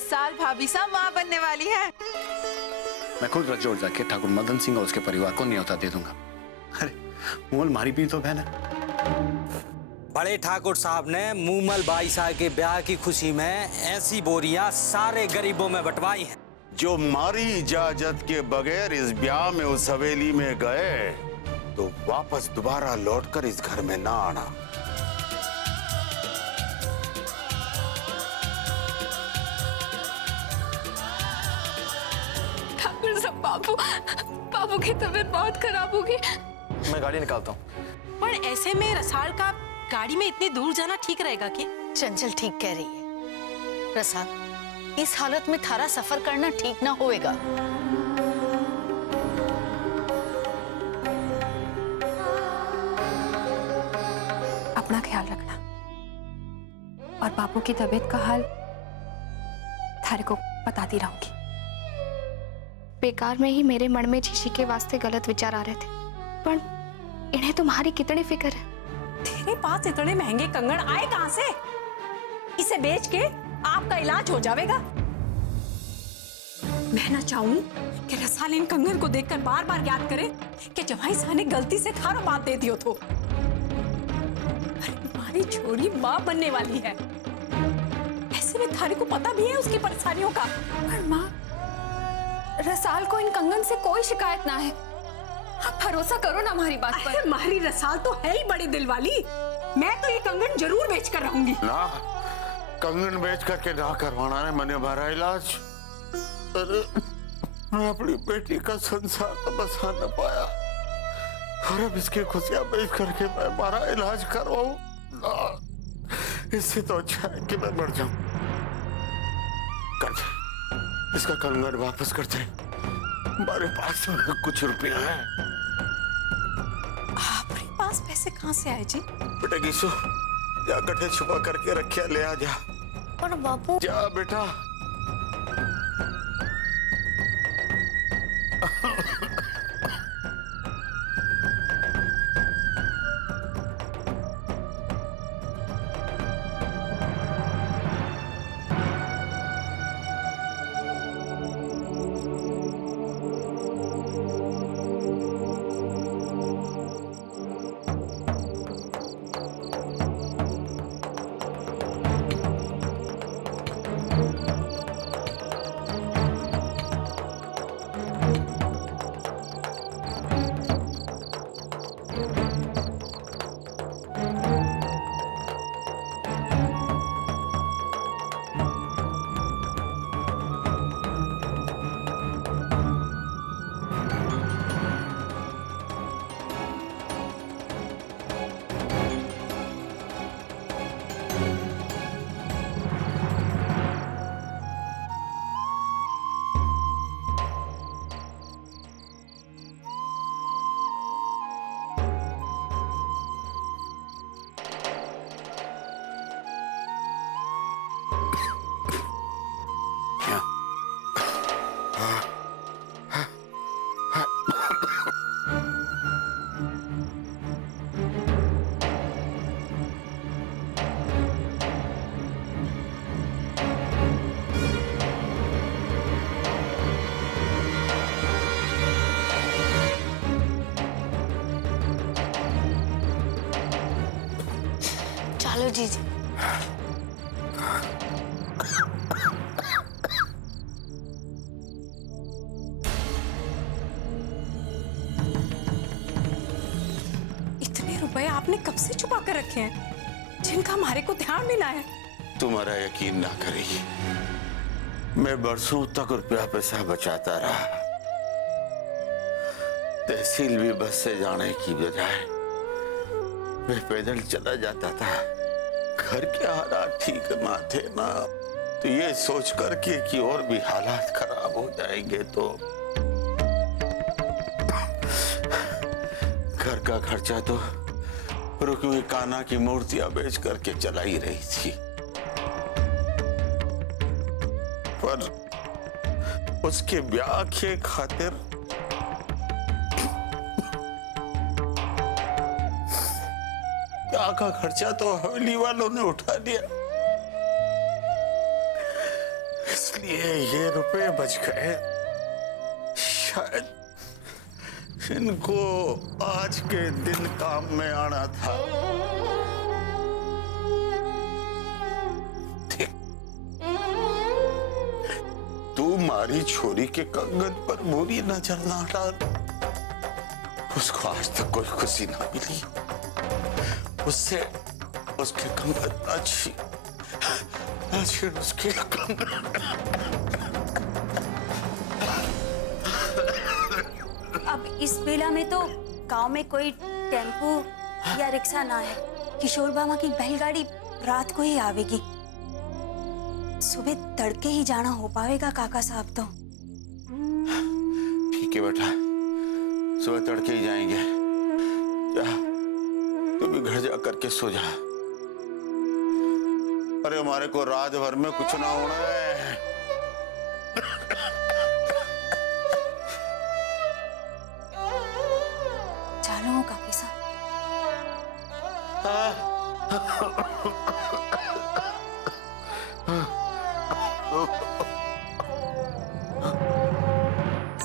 साल भाभी सा माँ बनने वाली है। मैं खुद रजोड़ जाके ठाकुर मदन सिंह और उसके परिवार को न्योता दे दूंगा। अरे मूल मारी भी तो बहन है। बड़े ठाकुर साहब ने मूमल बाई साहब के ब्याह की खुशी में ऐसी बोरियां सारे गरीबों में बंटवाई हैं। जो मारी इजाजत के बगैर इस ब्याह में उस हवेली में गए तो वापस दोबारा लौटकर इस घर में ना आना। ठाकुर साहब, बाबू की तबीयत बहुत खराब होगी। मैं गाड़ी निकालता हूँ। पर ऐसे में रसाल का गाड़ी में इतनी दूर जाना ठीक रहेगा क्या? चंचल ठीक कह रही है। रसाल, इस हालत में थारा सफर करना ठीक ना होएगा। अपना ख्याल रखना और बाबू की तबीयत का हाल थारे को बताती रहूंगी। बेकार में ही मेरे मन में झिझी के वास्ते गलत विचार आ रहे थे, पर इन्हें तुम्हारी कितनी फिक्र है। तेरे पास इतने महंगे कंगन आए कहां से? इसे बेच के आपका इलाज हो जाएगा। मैं ना चाहूं कि रसाल इन कंगन को देखकर बार बार याद करे कि जवाई साहब ने गलती से थारो बात दे दियो तो। अरे हमारी छोरी मां बनने वाली है, ऐसे में थारे को पता भी है उसकी परेशानियों का। पर माँ, रसाल को इन कंगन से कोई शिकायत ना है। आप भरोसा करो ना हमारी बात पर। हमारी रसाल तो है ही बड़ी दिल वाली। मैं तो ये कंगन जरूर बेच कर रहूंगी। ना, कंगन बेच करके ना करवाना है मैंने हमारा इलाज। अरे मैं अपनी बेटी का संसार तो बसा न पाया और अब इसकी खुशियां बेच करके मैं हमारा इलाज करवाऊं ना, इससे तो अच्छा है कि मैं मर जाऊं। कर दे, इसका कंगन वापस कर दे। हमारे पास कुछ रुपया है। आपके पास पैसे कहाँ से आए जी? बेटा गिसु, जा गड्ढे छुपा करके रखिया ले आ जा। पर बापू, जा बेटा। चलो जीजी। इतने रुपए आपने कब से छुपा कर रखे हैं जिनका हमारे को ध्यान भी ना है? तुम्हारा यकीन ना करेगी, मैं बरसों तक रुपया पैसा बचाता रहा। तहसील भी बस से जाने की बजाय मैं पैदल चला जाता था। घर के हालात ठीक ना थे ना, तो ये सोच कर कि और भी हालात खराब हो जाएंगे तो घर का खर्चा तो रुक्मी कान्हा की मूर्तियां बेच करके चला ही रही थी। पर उसके ब्याह के खातिर ब्याह का खर्चा तो हवेली वालों ने उठा लिया। ये रुपए बच गए। शायद इनको आज के दिन काम में आना था। तू मारी छोरी के कंगन पर बुरी नजर ना डाल। उसको आज तक कोई खुशी ना मिली, उससे उसके कंगन ना छीन उसके कंगन। अब इस बेला में तो गांव में कोई टेम्पो या रिक्शा ना है। किशोर बाबा की बैलगाड़ी रात को ही आवेगी। सुबह तड़के ही जाना हो पाएगा काका साहब तो। ठीक है बेटा, सुबह तड़के ही जाएंगे। जा, तू भी घर जा करके सो जा। अरे हमारे को रात भर में कुछ ना होना है। चलो काकी साहब।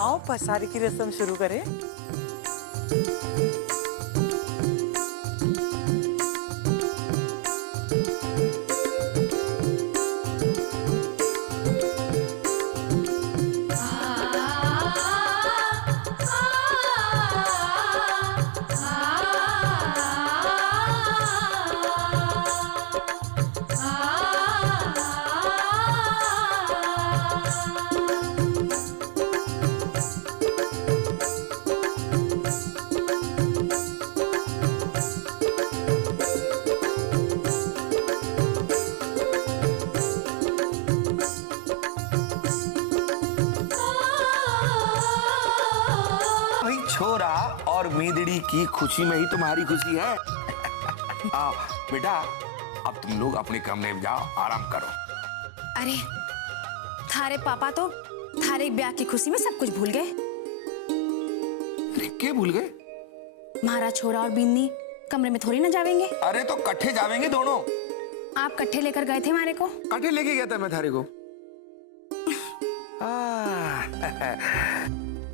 आओ पसारी की रस्म शुरू करें। छोरा और मीदड़ी की खुशी में ही तुम्हारी खुशी है। बेटा अब तुम लोग अपने कमरे में जाओ, आराम करो। अरे थारे पापा तो थारे ब्याह की खुशी में सब कुछ भूल गए। अरे क्या भूल गए? महारा छोरा और बींदी कमरे में थोड़ी ना जावेंगे। अरे तो कट्ठे जावेंगे दोनों। आप कट्ठे लेकर गए थे हमारे को। कट्ठे लेके गया था मैं थारे को।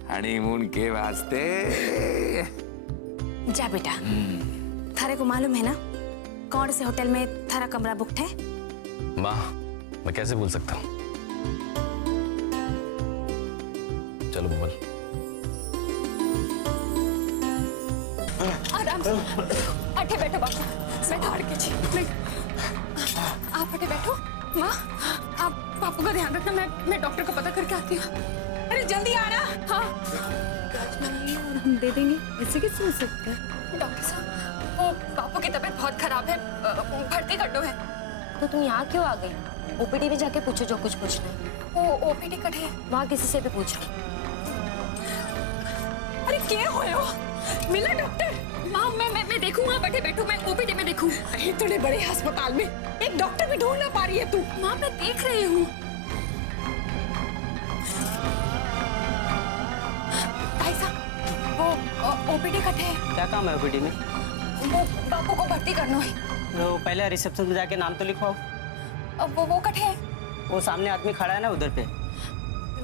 हनीमून के वास्ते। जा बेटा, थारे को मालूम है ना कौन से होटल में थारा कमरा बुकड है? माँ, मैं कैसे भूल सकता हूँ। चलो बुबल। आराम से अठे बैठो बापू, मैं धाड़ के जी। आप अठे बैठो। माँ, आप बापू का ध्यान रखना। मैं डॉक्टर को पता करके आती हूँ। अरे जल्दी आना। हाँ और हम दे देंगे, ऐसे कैसे हो सकता है? डॉक्टर साहब, वो बापू की तबीयत बहुत खराब है, भर्ती कर दो है। तो तुम यहाँ क्यों आ गई? ओपीडी में जाके पूछो जो कुछ पूछना है। वो ओपीडी कट है। वहाँ किसी से भी पूछो। अरे क्या हो? मिला डॉक्टर? माँ मैं देखूँ, वहाँ बैठे बैठू, मैं ओपीडी में देखूँ। इतने बड़े अस्पताल में एक डॉक्टर भी ढूंढ ना पा रही है तू। माँ मैं देख रही हूँ। भाई साहब, वो ओपीडी कट है। क्या काम है ओपीडी में? वो बापू को भर्ती करना है। वो पहले रिसेप्शन में जाके नाम तो लिखवाओ। अब वो कट है। वो सामने आदमी खड़ा है ना उधर पे।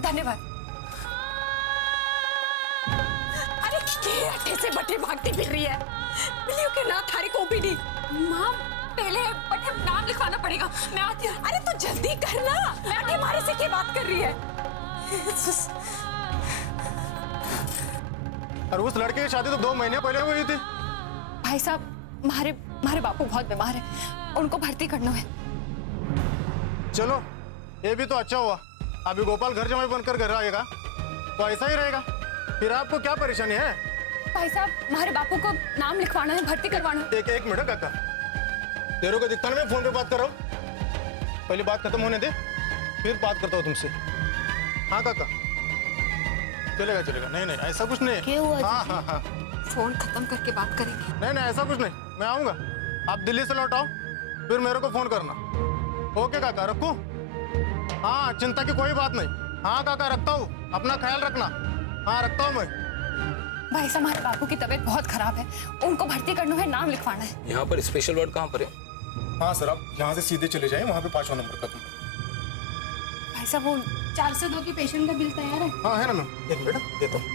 धन्यवाद। अरे के अट्ठे से बटे भागती फिर रही है। मिलियो के ना थारी को ओपीडी। माँ पहले बटे नाम लिखवाना पड़ेगा। मैं आती हूँ। अरे तो जल्दी करना। मैं अट्ठे मारे से क्या बात कर रही है? और उस लड़के की शादी तो 2 महीने पहले हुई थी। भाई साहब, हमारे बापू बहुत बीमार है, उनको भर्ती करना है। चलो ये भी तो अच्छा हुआ। अभी गोपाल घर जमाई बनकर घर आएगा तो ऐसा ही रहेगा। फिर आपको क्या परेशानी है? भाई साहब, हमारे बापू को नाम लिखवाना है, भर्ती करवाना है। एक मिनट काका, तेरे को दिखता नहीं मैं फोन पे बात कर रहा हूँ। पहले बात खत्म होने दे, फिर बात करता हूँ तुमसे। हाँ काका, चलेगा। नहीं ऐसा कुछ नहीं। क्या हुआ? हाँ। फोन खत्म करके बात करेंगे। नहीं ऐसा कुछ नहीं, मैं आऊंगा। आप दिल्ली से लौट आओ, फिर मेरे को फोन करना। ओके काका, रखूं? हाँ, चिंता की कोई बात नहीं। हाँ काका, रखता हूँ, अपना ख्याल रखना। हाँ रखता हूँ मैं। भाई साहब, हमारे बापू की तबीयत बहुत खराब है, उनको भर्ती करना है, नाम लिखवाना है। यहाँ पर स्पेशल वार्ड कहाँ पर है? हाँ सर, आप यहाँ से सीधे चले जाएं, वहाँ पे 5वां नंबर का भाई साहब वो 402 की पेशेंट का बिल तैयार है? हाँ है ना मैम, एक मिनट देता हूँ।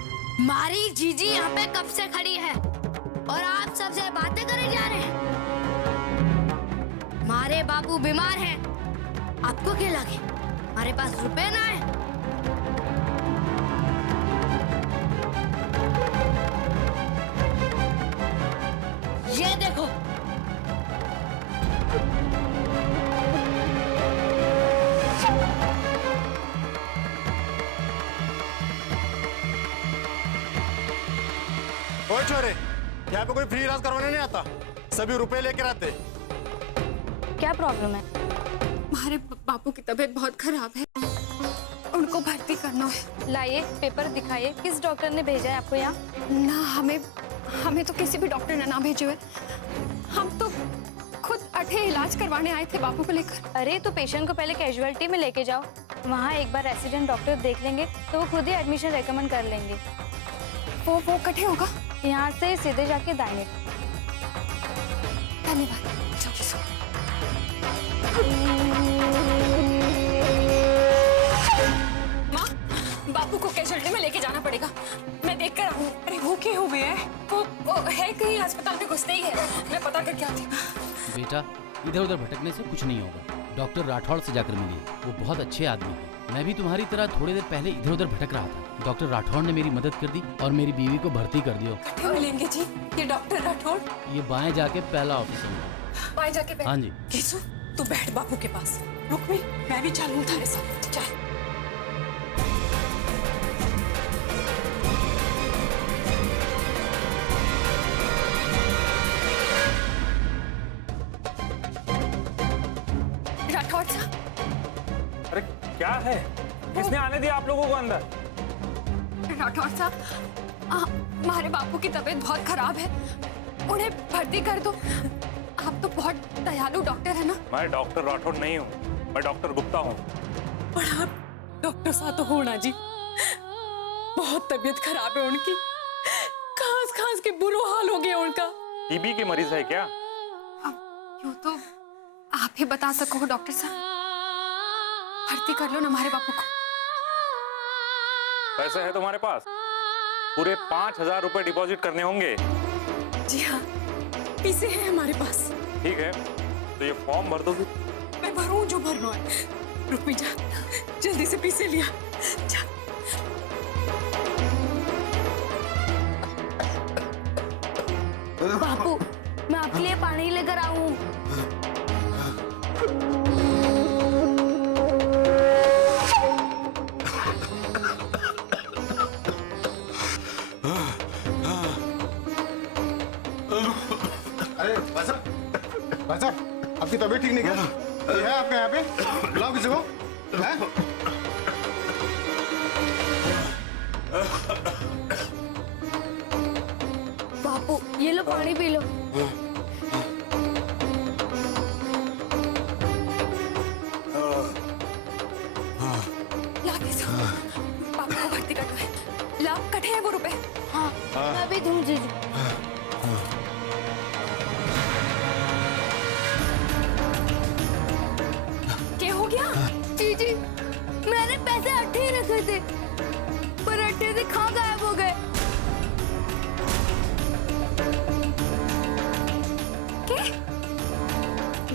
मारी जीजी यहाँ पे कब से खड़ी है और आप सबसे बातें करे जा रहे हैं। हमारे बाबू बीमार हैं, आपको क्या लगे हमारे पास रुपए ना है? ये देखो, ओए छोरे, यहाँ पे कोई फ्री इलाज करवाने नहीं आता, सभी रुपए लेकर आते। क्या प्रॉब्लम है? हमारे बापू की तबीयत बहुत खराब है, उनको भर्ती करना है। लाइए पेपर दिखाइए, किस डॉक्टर ने भेजा है आपको यहाँ? ना हमें तो किसी भी डॉक्टर ने ना भेजे हुए, हम तो खुद अठे इलाज करवाने आए थे बापू को लेकर। अरे तो पेशेंट को पहले कैजुअलिटी में लेके जाओ, वहाँ एक बार रेसिडेंट डॉक्टर देख लेंगे तो वो खुद ही एडमिशन रेकमेंड कर लेंगे। वो कठे होगा? यहाँ से सीधे जाके दाहिने। धन्यवाद। माँ, बापू को कैजुअलिटी में लेके जाना पड़ेगा, मैं देख कर आऊँ। अरे वो क्या हो गया है? वो है कहीं अस्पताल में घुसते ही है, मैं पता करके आती हूँ। बेटा इधर उधर भटकने से कुछ नहीं होगा, डॉक्टर राठौड़ से जाकर मिलिए, वो बहुत अच्छे आदमी है। मैं भी तुम्हारी तरह थोड़ी देर पहले इधर उधर भटक रहा था, डॉक्टर राठौड़ ने मेरी मदद कर दी और मेरी बीवी को भर्ती कर दियो। क्यों मिलेंगे जी ये डॉक्टर राठौड़? ये बाएं जाके पहला ऑफिस है। बाएं जाके हाँ जी। केसु तू बैठ बापू के पास, रुक मैं भी चलूं थारे साथ। चल। राठौड़ साहब। अरे क्या है, किसने आने दिया आप लोगों को अंदर? राठौड़ साहब, हमारे बापू की तबीयत बहुत खराब है, उन्हें भर्ती कर दो। आप तो बहुत दयालु डॉक्टर है ना? मैं डॉक्टर राठौड़ नहीं हूँ, मैं डॉक्टर गुप्ता हूँ। पर आप डॉक्टर साहब तो होना जी, बहुत तबीयत खराब है उनकी, खांस के बुरा हाल हो गया उनका। टीबी के मरीज है क्या? यूँ तो आप ही बता सको डॉक्टर साहब, भर्ती कर लो ना हमारे बापू को। पैसे है तुम्हारे पास? पूरे 5,000 रुपए डिपॉजिट करने होंगे। जी हाँ, पैसे हैं हमारे पास। ठीक है, तो ये फॉर्म भर दोगे? मैं भरूं जो भरना है। रुक जा, जल्दी से पैसे लिया। जा। बापू मैं आपके लिए पानी लेकर आऊं। अरे भाई साहब, आपकी तबीयत ठीक नहीं क्या? ये है आपके यहाँ पे, बुलाओ किसी को। है? बापू ये लो पानी पी लो। ला किसी को, बापू को भर्ती करना है। ला कटे हैं वो रुपए। हाँ मैं भी दूं जीजू। क्या हो गया? जीजी मैंने पैसे अट्ठे ही रखे थे, पर अट्ठे से कहाँ गायब हो गए? क्या?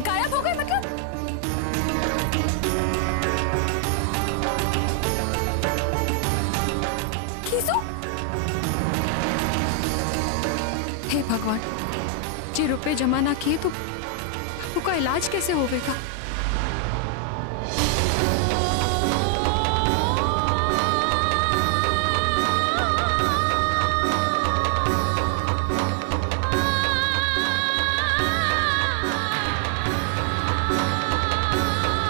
गायब हो गए मतलब? किसो? हे भगवान, जे रुपए जमा ना किए तो बापू का इलाज कैसे होगा?